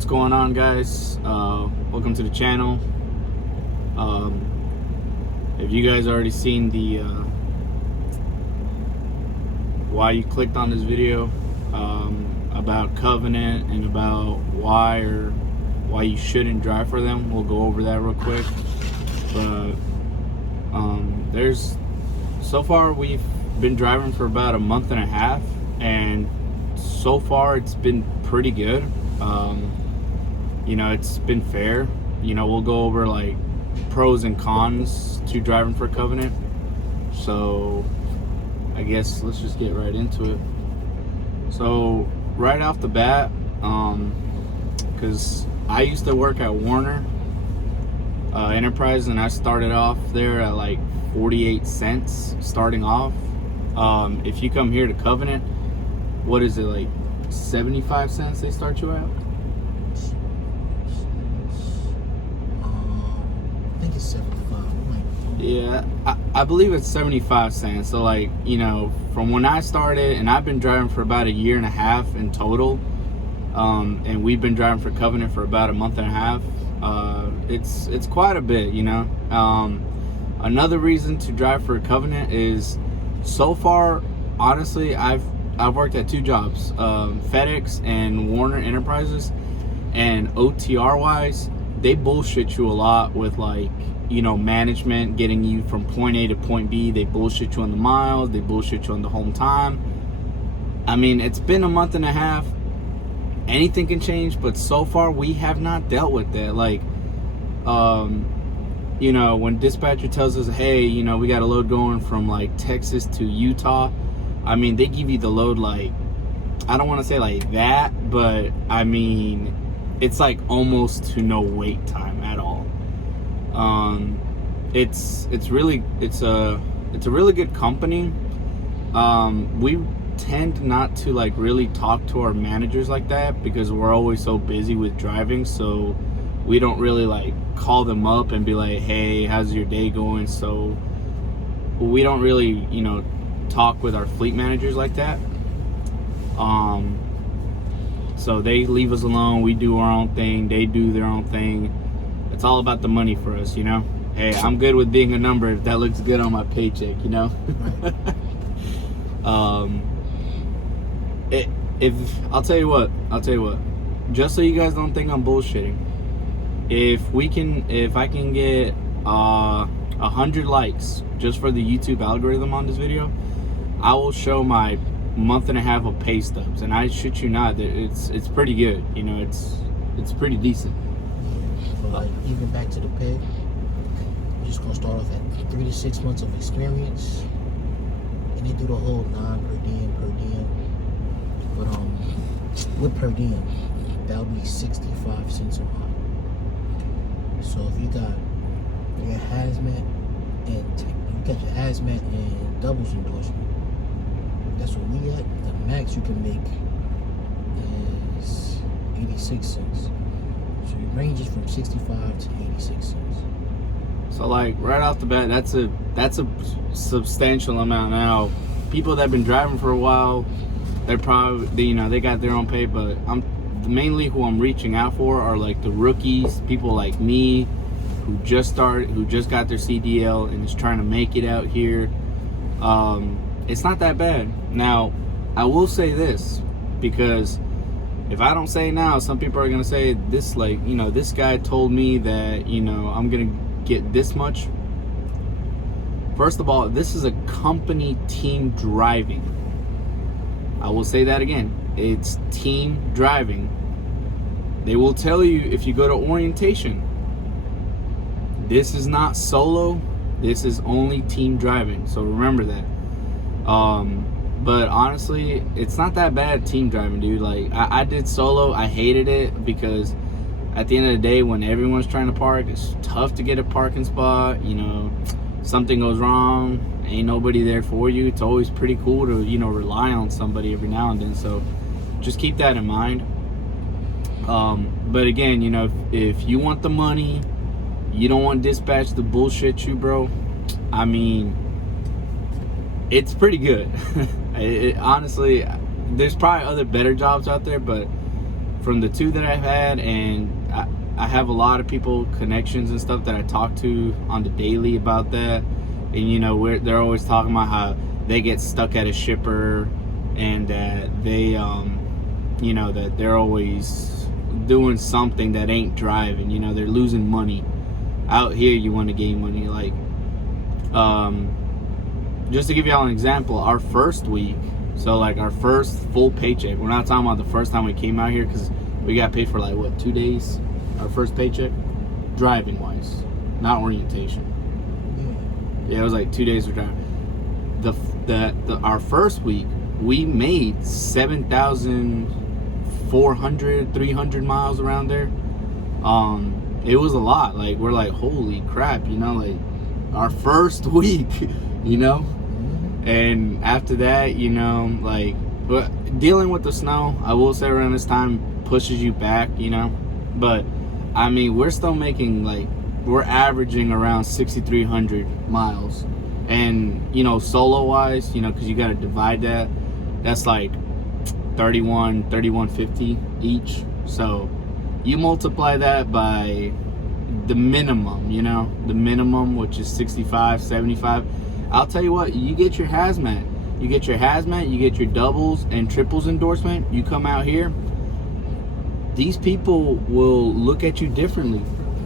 What's going on, guys? Welcome to the channel. If you guys already seen the why you clicked on this video about Covenant and about why you shouldn't drive for them, we'll go over that real quick. But so far we've been driving for about a month and a half, and so far it's been pretty good. It's been fair. We'll go over like pros and cons to driving for Covenant. So I guess let's just get right into it. So right off the bat, because I used to work at Warner Enterprise, and I started off there at like 48 cents starting off. If you come here to Covenant, what is it, like 75 cents they start you at? I think it's 75. Yeah, I believe it's 75 cents. So like, from when I started, and I've been driving for about a year and a half in total, and we've been driving for Covenant for about a month and a half. It's quite a bit, Another reason to drive for Covenant is, so far, honestly, I've worked at two jobs, FedEx and Warner Enterprises, and OTR wise, they bullshit you a lot with like, management getting you from point A to point B. They bullshit you on the miles, they bullshit you on the home time. I mean, it's been a month and a half. Anything can change, but so far we have not dealt with that. Like, when dispatcher tells us, hey, we got a load going from like Texas to Utah, I mean, they give you the load like, I don't want to say like that, but I mean, it's like almost to no wait time at all. It's a really good company. We tend not to like really talk to our managers like that because we're always so busy with driving, so we don't really like call them up and be like, hey, how's your day going? So we don't really talk with our fleet managers like that. So they leave us alone, we do our own thing, they do their own thing. It's all about the money for us, Hey, I'm good with being a number if that looks good on my paycheck, If I'll tell you what, just so you guys don't think I'm bullshitting, if I can get 100 likes just for the YouTube algorithm on this video, I will show my month and a half of pay stubs, and I shit you not, it's pretty good. It's pretty decent. So like, even back to the pay, we're just gonna start off at 3 to 6 months of experience, and they do the whole per diem. But with per diem, that'll be 65 cents a mile. So if you got your hazmat and doubles endorsement, that's what we at. The max you can make is 86 cents. So it ranges from 65 to 86 cents. So like right off the bat, that's a substantial amount. Now, people that have been driving for a while, they're probably, they got their own pay, but mainly who I'm reaching out for are like the rookies, people like me who just got their CDL and is trying to make it out here. It's not that bad. Now, I will say this, because if I don't say it now, some people are gonna say this, like, this guy told me that, I'm gonna get this much. First of all, this is a company team driving. I will say that again. It's team driving. They will tell you if you go to orientation, this is not solo, this is only team driving. So remember that. But honestly, it's not that bad team driving, dude. Like, I did solo, I hated it because at the end of the day, when everyone's trying to park, it's tough to get a parking spot. Something goes wrong, ain't nobody there for you. It's always pretty cool to, rely on somebody every now and then. So just keep that in mind. But again, if you want the money, you don't want dispatch to bullshit you, bro, I mean, it's pretty good. Honestly, there's probably other better jobs out there, but from the two that I've had, and I have a lot of people, connections and stuff that I talk to on the daily about that. And, you know, they're always talking about how they get stuck at a shipper, and that they, you know, that they're always doing something that ain't driving. You know, they're losing money. Out here, you want to gain money. Like, just to give y'all an example, our first week, so like our first full paycheck, we're not talking about the first time we came out here, because we got paid for like, what, 2 days? Our first paycheck, driving wise, not orientation. Yeah, it was like 2 days of driving. Our first week, we made 7,400, 300 miles around there. It was a lot. Like, we're like, holy crap, you know, like our first week, you know. And after that, you know, like, dealing with the snow, I will say around this time pushes you back, you know. But I mean, we're still making, like, we're averaging around 6,300 miles. And, you know, solo wise, you know, because you got to divide that, that's like 3150 each. So you multiply that by the minimum, you know, the minimum, which is 65, 75. I'll tell you what, you get your hazmat, you get your doubles and triples endorsement, you come out here, these people will look at you differently.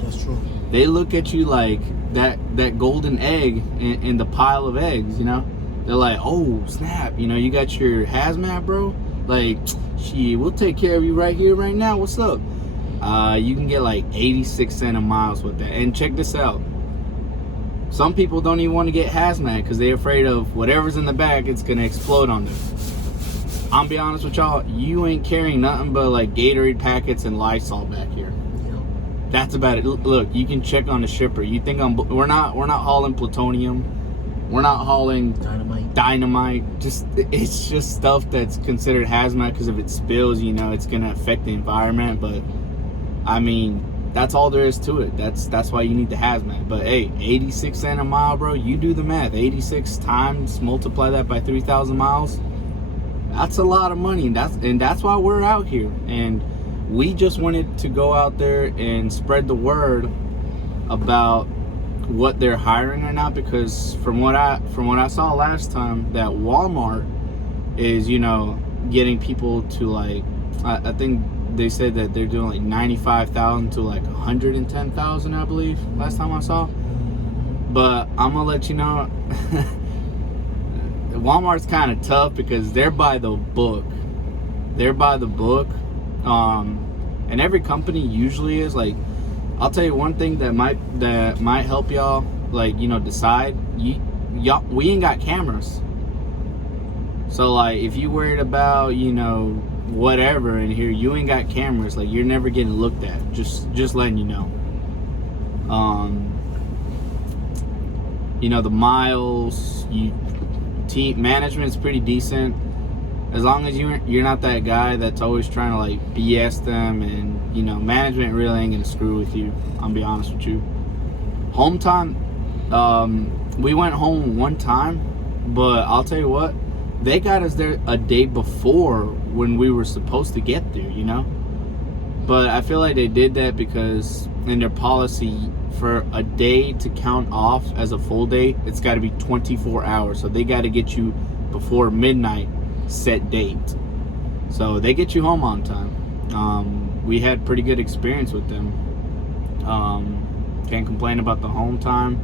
That's true. They look at you like that golden egg in the pile of eggs, you know. They're like, oh snap, you know, you got your hazmat, bro. Like, shit, we'll take care of you right here, right now. What's up? You can get like 86 cents a mile with that. And check this out. Some people don't even want to get hazmat because they're afraid of whatever's in the bag, it's gonna explode on them. I'm be honest with y'all, you ain't carrying nothing but like Gatorade packets and Lysol back here. That's about it. Look, you can check on the shipper. You think we're not hauling plutonium. We're not hauling dynamite. It's just stuff that's considered hazmat, because if it spills, you know, it's gonna affect the environment. But I mean, that's all there is to it. That's why you need the hazmat. But hey, 86 cents a mile, bro. You do the math. 86 times, multiply that by 3,000 miles. That's a lot of money. And that's why we're out here. And we just wanted to go out there and spread the word about what they're hiring right now, because from what I saw last time, that Walmart is, you know, getting people to like, I think they said that they're doing like 95,000 to like 110,000, I believe, last time I saw. But I'm gonna let you know, Walmart's kind of tough because they're by the book. And every company usually is. Like, I'll tell you one thing that might help y'all, like, you know, decide. We ain't got cameras. So like, if you worried about, you know, whatever in here, you ain't got cameras. Like, you're never getting looked at. Just letting you know. You know, the miles, team management's pretty decent. As long as you're not that guy that's always trying to like BS them, and, you know, management really ain't gonna screw with you. I'll be honest with you. Home time, we went home one time, but I'll tell you what, they got us there a day before when we were supposed to get there, you know. But I feel like they did that because in their policy, for a day to count off as a full day, it's got to be 24 hours. So they got to get you before midnight set date. So they get you home on time. We had pretty good experience with them. Can't complain about the home time.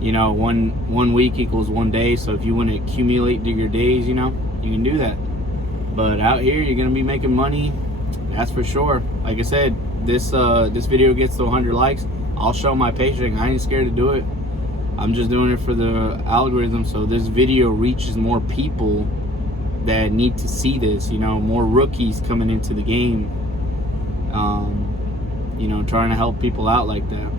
You know, one week equals 1 day. So if you want to accumulate your days, you know, you can do that. But out here, you're gonna be making money. That's for sure. Like I said, this video gets to 100 likes, I'll show my paycheck. I ain't scared to do it. I'm just doing it for the algorithm, so this video reaches more people that need to see this. You know, more rookies coming into the game. You know, trying to help people out like that.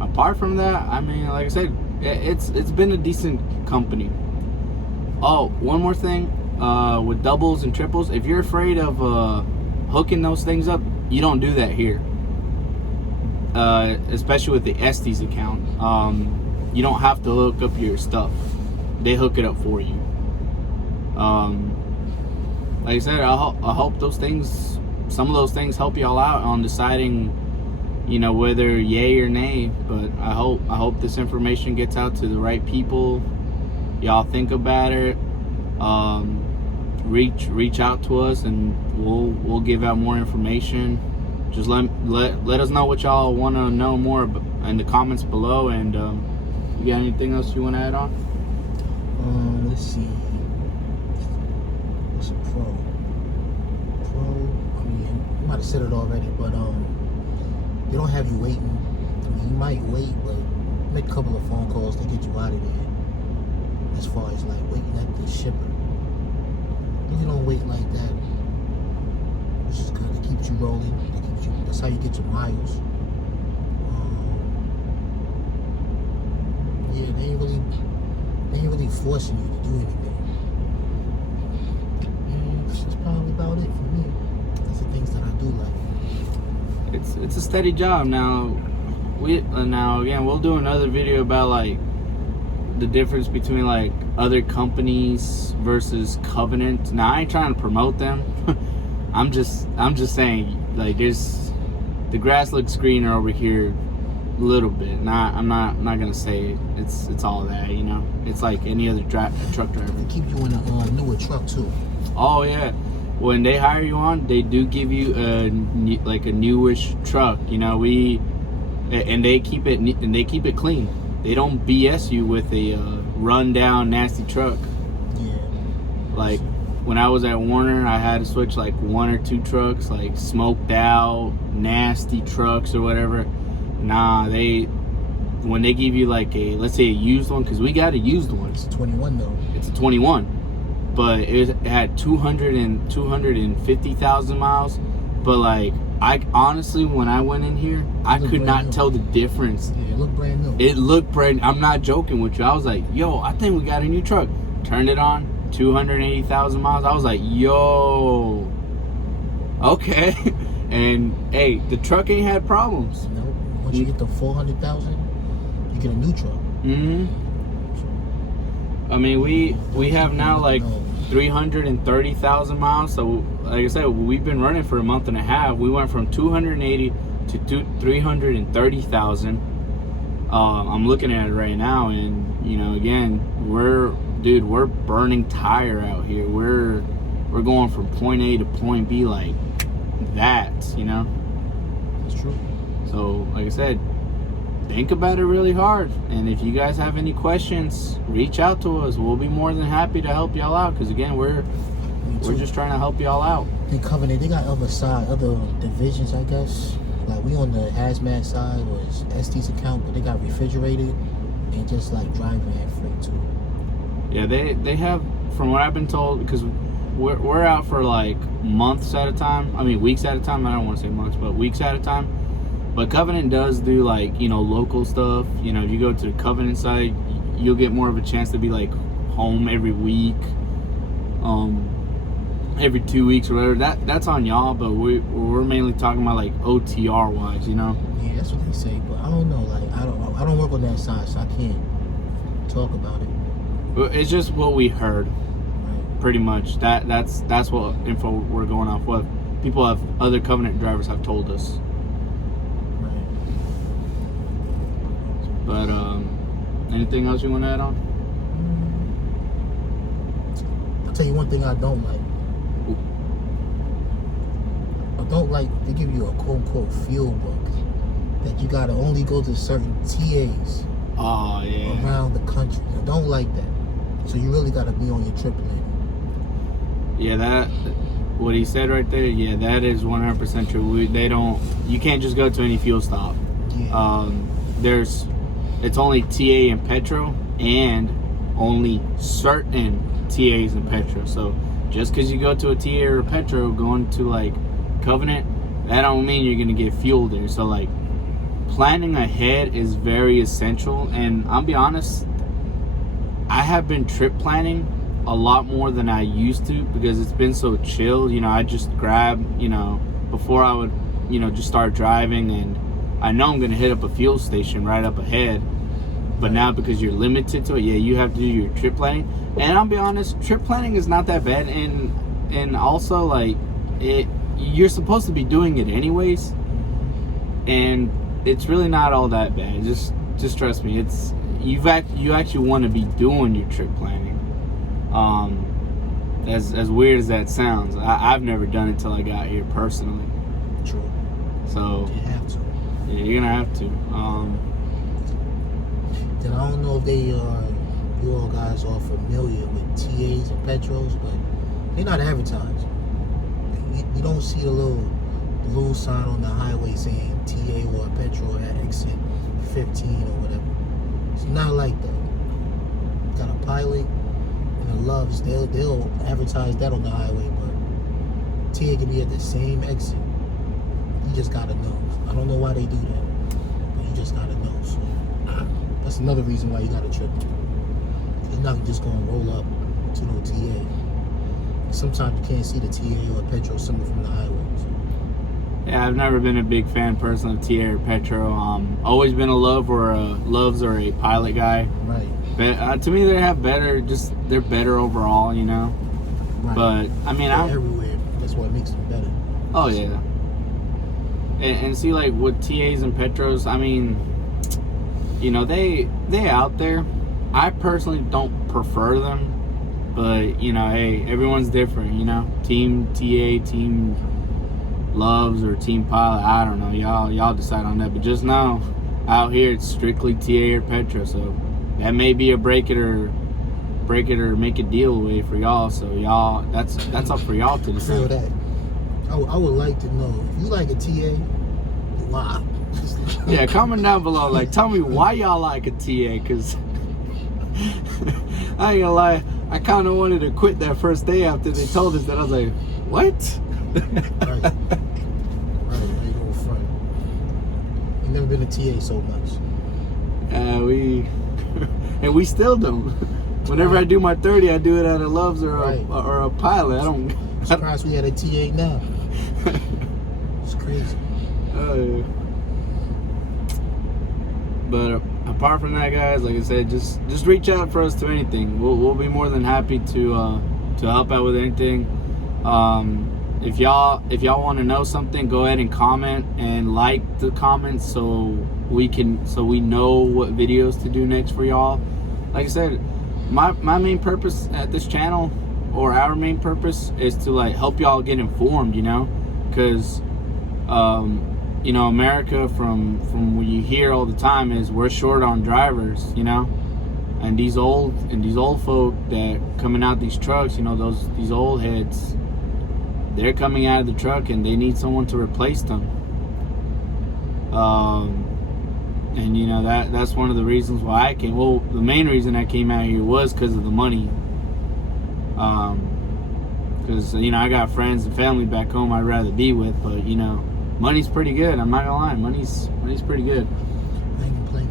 Apart from that, I mean, like I said, it's been a decent company. Oh, one more thing, with doubles and triples, if you're afraid of hooking those things up, you don't do that here. Especially with the Estes account, you don't have to hook up your stuff. They hook it up for you. like I said, I hope those things, some of those things, help y'all out on deciding, whether yay or nay. But I hope this information gets out to the right people. Y'all think about it. Reach out to us, and we'll give out more information. Just let us know what y'all want to know more in the comments below. And you got anything else you want to add on? Let's see. It's a Pro Korean. You might have said it already, but they don't have you waiting. I mean, you might wait, but make a couple of phone calls to get you out of there. As far as like waiting at the shipper, you don't wait like that. Which is good. It keeps you rolling. That's how you get your miles. Yeah, they ain't really forcing you to do anything. That's probably about it for me. That's the things that I do like. It's a steady job. Now again, we'll do another video about like the difference between like other companies versus Covenant. Now I ain't trying to promote them. I'm just saying, like, the grass looks greener over here a little bit. I'm not gonna say it's all that, It's like any other truck driver. They keep you in a newer truck too. Oh yeah, when they hire you on, they do give you a newish truck. And they keep it clean. They don't BS you with a run-down, nasty truck. Yeah. Like, when I was at Warner, I had to switch like one or two trucks, like smoked out, nasty trucks or whatever. Nah, when they give you like let's say a used one, because we got a used one. It's a 21 though. It's a 21. But it had 250,000 miles. But like, I honestly, when I went in here, I could not tell the difference. Yeah, it looked brand new. It looked brand. I'm not joking with you. I was like, yo, I think we got a new truck. Turned it on, 280,000 miles. I was like, yo, okay. And hey, the truck ain't had problems. Nope. Once you get to 400,000, you get a new truck. I mean, we have now like 330,000 miles. So like I said, we've been running for a month and a half. We went from 280 to 330,000. I'm looking at it right now, and again, we're burning tire out here. We're going from point A to point B like that. That's true. So like I said, think about it really hard. And if you guys have any questions, reach out to us. We'll be more than happy to help y'all out. Because again, we're just trying to help y'all out. They Covenant, they got other divisions, I guess. Like we on the hazmat side was ST's account, but they got refrigerated and just like driving and freight too. Yeah, they have, from what I've been told, because we're out for like months at a time. I mean weeks at a time. I don't want to say months, but weeks at a time. But Covenant does do like, local stuff. If you go to the Covenant side, you'll get more of a chance to be like home every week, every 2 weeks or whatever. That's on y'all, but we're mainly talking about like OTR wise, Yeah, that's what they say, but I don't know. Like I don't work on that side, so I can't talk about it. But it's just what we heard, Right. pretty much. That's what info we're going off. What other Covenant drivers have told us. But anything else you want to add on? I'll tell you one thing I don't like. I don't like they give you a quote unquote fuel book that you gotta only go to certain TAs around the country. I don't like that. So you really gotta be on your trip planning. Yeah, what he said right there, yeah, that is 100% true. You can't just go to any fuel stop. Yeah. It's only TA and Petro, and only certain TAs and Petro. So just because you go to a TA or a Petro going to like Covenant, that don't mean you're gonna get fuel there. So like, planning ahead is very essential. And I'll be honest, I have been trip planning a lot more than I used to, because it's been so chill. I just grab, before I would, just start driving, and I know I'm going to hit up a fuel station right up ahead. But now, because you're limited to it, yeah, you have to do your trip planning. And I'll be honest, trip planning is not that bad. And and also like you're supposed to be doing it anyways, and it's really not all that bad. Just trust me. It's you actually want to be doing your trip planning. As weird as that sounds, I've never done it till I got here personally. True. So You have to. yeah, you're gonna have to. Then I don't know if you all guys are familiar with TAs and Petros, but they're not advertised. You don't see the little blue sign on the highway saying TA or Petro at exit 15 or whatever. It's not like that. Got a Pilot and a Loves, they'll advertise that on the highway, but TA can be at the same exit. You just gotta know. I don't know why they do that, but you just gotta know. So that's another reason why you gotta trip. You're not just gonna roll up to no TA. Sometimes you can't see the TA or Petro symbol from the highway. So. Yeah, I've never been a big fan person of TA or Petro. Always been a Loves or a Pilot guy. Right. But to me, they're better overall, you know. Right. But I mean, they're everywhere. That's what makes them better. Oh yeah. And see, like with TAs and Petros, I mean, you know, they out there. I personally don't prefer them. But, you know, hey, everyone's different, you know. Team TA, Team Loves, or Team Pilot, I don't know. Y'all decide on that. But just know, out here, it's strictly TA or Petro. So that may be a break it or make a deal way for y'all. So y'all, that's up for y'all to decide. Feel that. I would like to know, if you like a TA, why? Yeah, comment down below. Like, tell me why y'all like a TA. Because I ain't gonna lie. I kind of wanted to quit that first day after they told us that. I was like, what? Right. Right, you go front. You've never been a TA so much. We still don't. Whenever I do my 30, I do it at a Loves or a Pilot. I'm surprised we had a TA now. It's crazy. But apart from that, guys, like I said, just reach out for us to anything. We'll be more than happy to help out with anything. If y'all want to know something, go ahead and comment and like the comments so we know what videos to do next for y'all. Like I said, my main purpose at this channel, or our main purpose, is to like help y'all get informed, you know, because you know, America, from what you hear all the time, is we're short on drivers, you know, and these old folk that coming out these trucks, you know, these old heads, they're coming out of the truck and they need someone to replace them. And you know, that's one of the reasons why I came. Well, the main reason I came out here was because of the money. Because you know, I got friends and family back home I'd rather be with, but you know, money's pretty good. I'm not gonna lie, money's pretty good. I ain't complaining.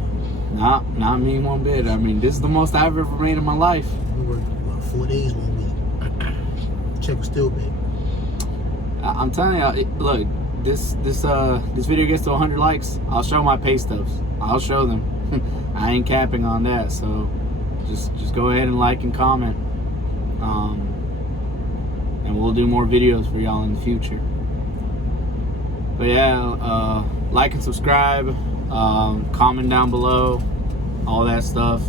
Not me one bit. I mean, this is the most I've ever made in my life. We worked 4 days 1 week. Check was still big. I'm telling you, look, this video gets to 100 likes, I'll show my pay stubs. I'll show them. I ain't capping on that. So just go ahead and like and comment. And we'll do more videos for y'all in the future. But yeah, like and subscribe, comment down below, all that stuff.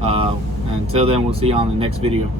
Until then, we'll see you on the next video.